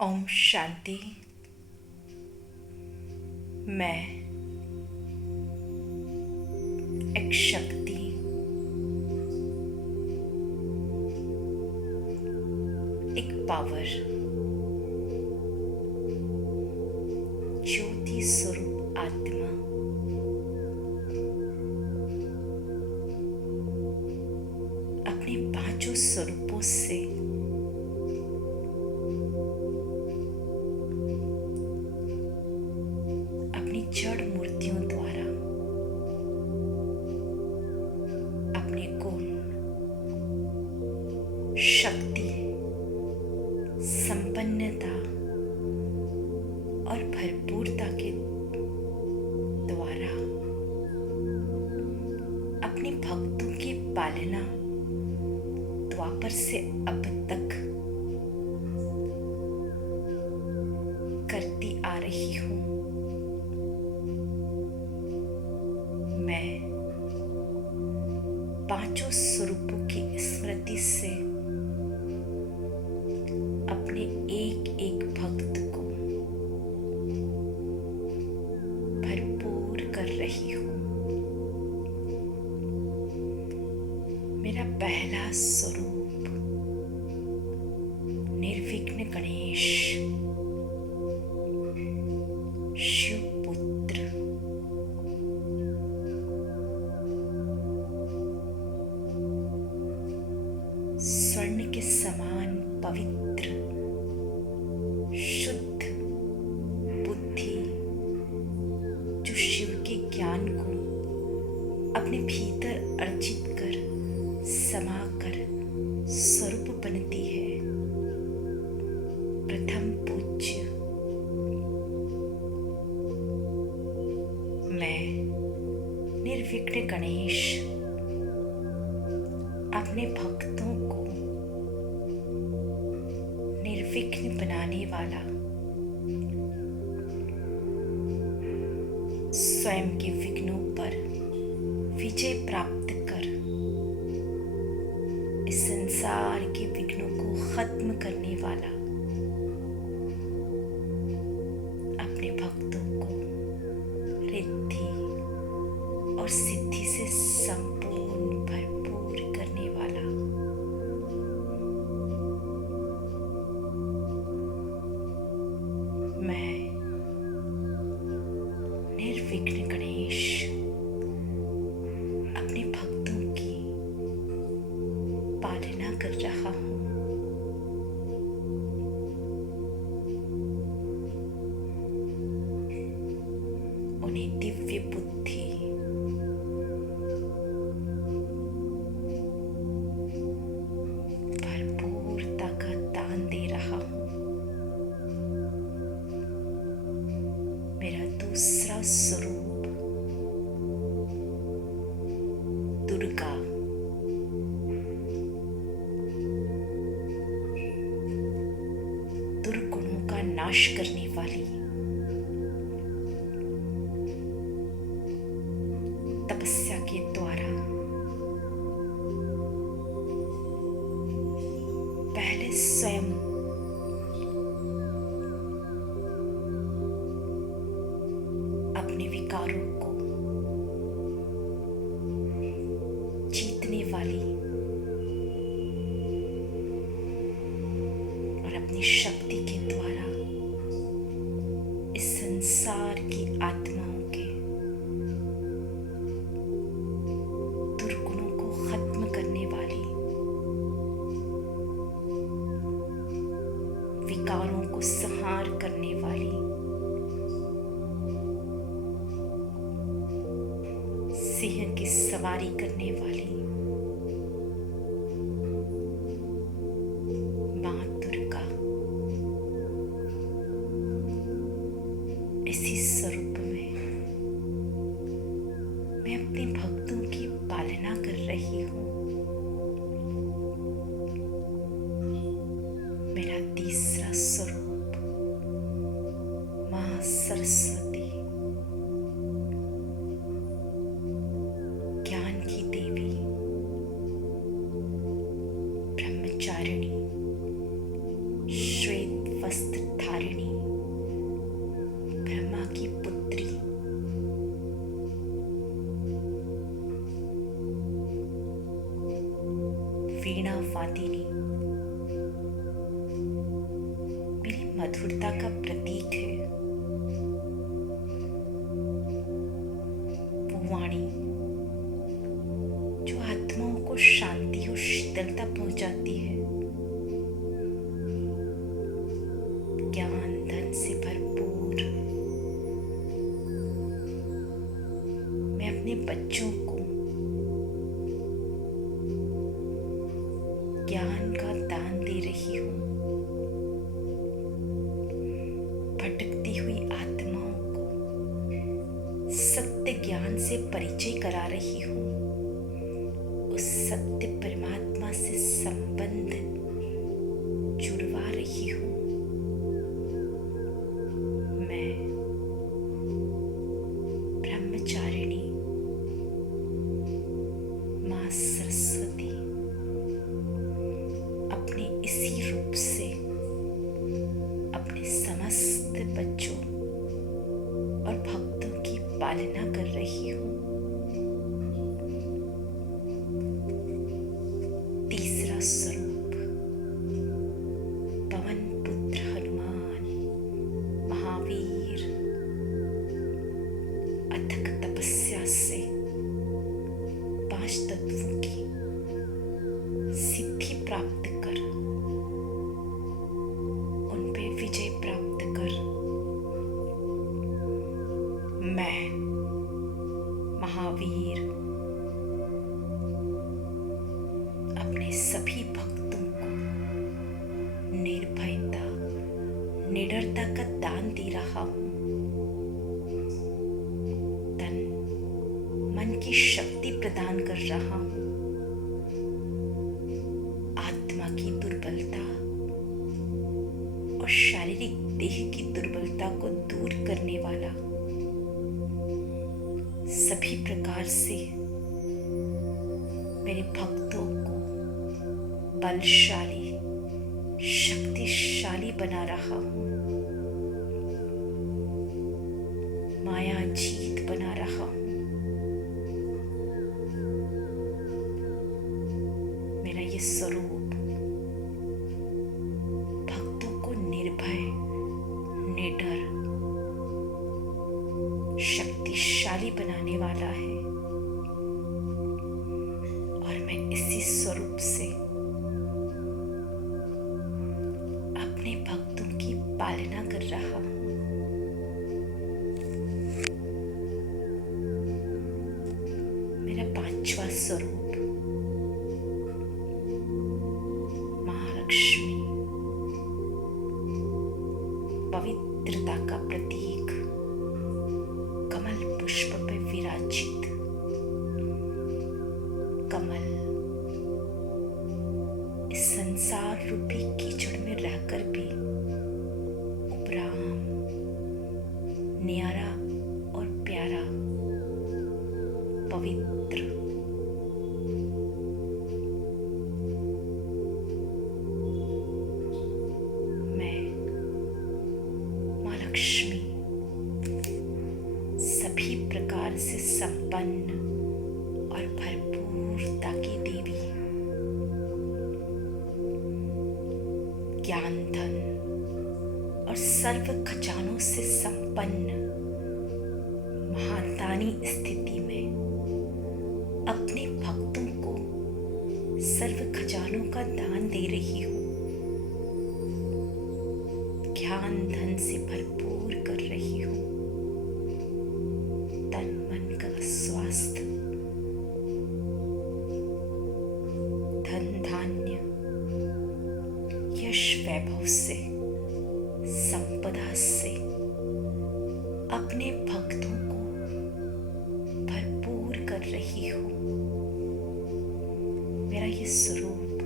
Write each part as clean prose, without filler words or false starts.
ओम शांति। मैं एक शक्ति, एक पावर, ज्योति स्वरूप आत्मा, अपने पांचों स्वरूपों से अपनी जड़ मूर्तियों द्वारा अपने गुण, शक्ति, संपन्नता और भरपूरता के द्वारा अपने भक्तों की पालना द्वापर से अब तक करती आ रही हूँ। मैं पांचों स्वरूपों की स्मृति से अपने एक एक भक्त को भरपूर कर रही हूँ। मेरा पहला स्वरूप निर्विघ्न गणेश, शिवपुत्र, स्वर्ण के समान पवित्र, शुद्ध बुद्धि, जो शिव के ज्ञान को अपने भीतर अर्जित कर समाकर स्वरूप बनती है। प्रथम पूज्य मैं निर्विघ्न गणेश अपने भक्तों को निर्विघ्न बनाने वाला, स्वयं के विघ्नों पर विजय प्राप्त कर इस संसार के विघ्नों को खत्म करने वाला, अपने भक्तों को रिद्धि और सिद्धि से संपूर्ण भरपूर करने वाला, मैं निर्विघ्न गणेश अपने भक्तों की पालना कर रहा हूँ। उन्हें दिव्य बुद्धि, भरपूरता का दान दे रहा हूँ। मेरा दूसरा स्वरूप दुर्गा, दुर्गुणों का नाश करने वाली, तपस्या के द्वारा पहले स्वयं अपने विकारों को जीतने वाली और अपनी शक्ति के द्वारा इस संसार की आत्माओं के दुर्गुणों को खत्म करने वाली, विकारों को संहार करने वाली, सिंह की सवारी करने वाली मां दुर्गा, इसी स्वरूप में मैं अपने भक्तों की पालना कर रही हूँ। मेरा तीसरा स्वरूप मां सरस्वती, ज्ञान की देवी, ब्रह्मचारिणी, श्वेत वस्त्र धारिणी, ब्रह्मा की पुत्री, वीणा वादिनी, मेरी मधुरता का प्रतीक है। वो वाणी जो आत्माओं को शांति और शीतलता पहुंचाती है, ज्ञान धन से भरपूर। मैं अपने बच्चों को ज्ञान का दान दे रही हूँ। भटकती हुई आत्माओं को सत्य ज्ञान से परिचय करा रही हूँ। उस सत्य परमात्मा से संबंध जुड़वा रही हूँ। मैं ब्रह्मचारिणी माँ सरस्वती अपने इसी रूप से अपने समस्त बच्चों और भक्तों की पालना कर रही हूँ। तीसरा स्वरूप पवन पुत्र हनुमान महावीर अथक तपस्या से 5 तत्वों की सिद्धि प्राप्त कर, उन पे विजय प्राप्त कर। मैं महावीर अपने सभी भक्तों को निर्भयता निडरता का दान दे रहा हूँ। तन मन की शक्ति प्रदान कर रहा हूँ। आत्मा की दुर्बलता और शारीरिक देह की दुर्बलता को दूर करने वाला, सभी प्रकार से मेरे भक्तों को बलशाली शक्तिशाली बना रहा हूँ। माया जीत बना रहा हूँ। मेरा ये स्वरूप भक्तों को निर्भय निडर शक्तिशाली बनाने वाला है। और मैं इसी स्वरूप से अपने भक्तों की पालना कर रहा हूँ। मेरा 5वां स्वरूप महालक्ष्मी पवित्रता का प्रतीक, कमल पुष्प पे विराजित। कमल इस संसार रूपी कीचड़ में रहकर भी उपराम, न्यारा और प्यारा, पवित्र, मैं माँ लक्ष्मी सभी प्रकार से संपन्न और भरपूरता की देवी, ज्ञान धन और सर्व खजानों से संपन्न महादानी स्थिति में अपने भक्तों को सर्व खजानों का दान दे रही हूँ। ज्ञान धन से भरपूर कर रही हूँ। तन मन का स्वास्थ्य, धन धान्य, यश वैभव से, संपदा से अपने भक्तों को भरपूर कर रही हूँ। मेरा ये स्वरूप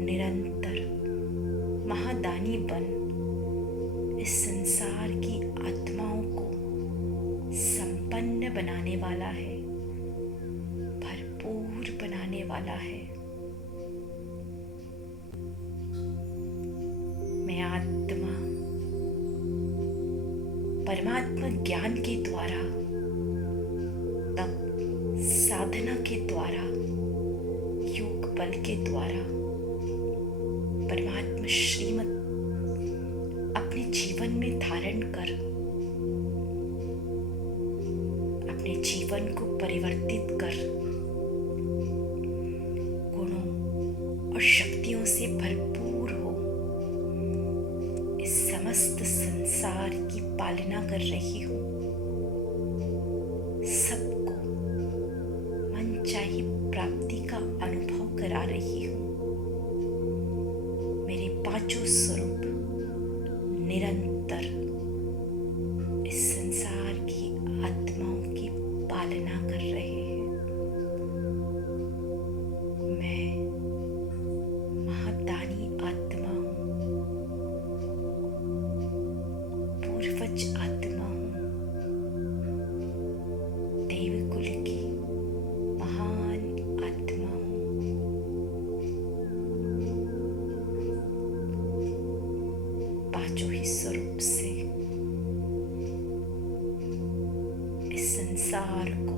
निरंतर महादानी बन इस संसार की आत्माओं को संपन्न बनाने वाला है, भरपूर बनाने वाला है। मैं आत्मा परमात्मा ज्ञान के द्वारा, तप साधना के द्वारा, योग बल के द्वारा परमात्मा श्रीमत अपने जीवन में धारण कर अपने जीवन को परिवर्तित कर गुणों और शक्तियों से भरपूर हो। इस समस्त संसार की पालना कर रही हूँ, सबको मनचाही प्राप्ति का अनुभव करा रही हूँ। मेरे पांचों स्वरूप निरंतर इस संसार की आत्माओं की पालना कर रहे हैं। मैं महादानी आत्मा हूँ, पूर्वज आत्मा हूँ, देवकुल की महान आत्मा हूँ। पांचों ही स्वरूप से इस संसार को